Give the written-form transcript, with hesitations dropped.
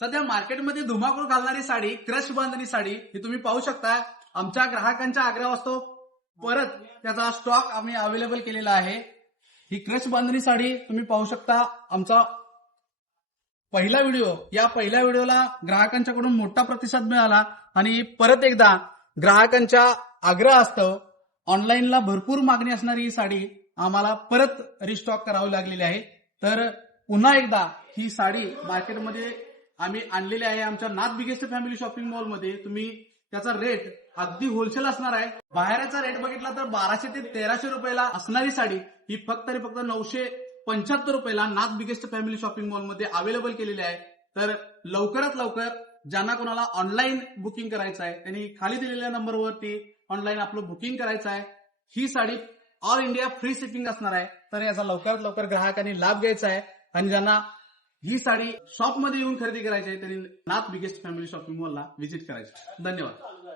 सध्या मार्केटमध्ये धुमाकूळ घालणारी साडी, क्रश बांधणी साडी ही तुम्ही पाहू शकता. आमच्या ग्राहकांच्या आग्रहास्तव परत त्याचा स्टॉक आम्ही अवेलेबल केलेला आहे. ही क्रश बांधणी साडी तुम्ही पाहू शकता. आमचा पहिला व्हिडिओ, या पहिल्या व्हिडिओला ग्राहकांच्याकडून मोठा प्रतिसाद मिळाला आणि परत एकदा ग्राहकांच्या आग्रहास्तव ऑनलाईनला भरपूर मागणी असणारी ही साडी आम्हाला परत रिस्टॉक करावी लागलेली आहे. तर पुन्हा एकदा ही साडी मार्केटमध्ये आम्ही आणलेली आहे. आमच्या नाथ बिगेस्ट फॅमिली शॉपिंग मॉलमध्ये तुम्ही त्याचा रेट अगदी होलसेल असणार आहे. बाहेरचा रेट बघितला तर 1200 ते 1300 रुपयाला असणारी साडी ही फक्त 975 रुपयाला नाथ बिगेस्ट फॅमिली शॉपिंग मॉलमध्ये अवेलेबल केलेली आहे. तर लवकरात लवकर ज्यांना कोणाला ऑनलाईन बुकिंग करायचं आहे त्यांनी खाली दिलेल्या नंबरवरती ऑनलाईन आपलं बुकिंग करायचं आहे. ही sari all India free shipping असणार आहे. तर याचा लवकरात लवकर ग्राहकांनी लाभ घ्यायचा आहे आणि ज्यांना ही साडी शॉपमध्ये येऊन खरेदी करायची आहे त्यांनी नाथ बिगेस्ट फॅमिली शॉपिंग मॉलला व्हिजिट करायचं. धन्यवाद.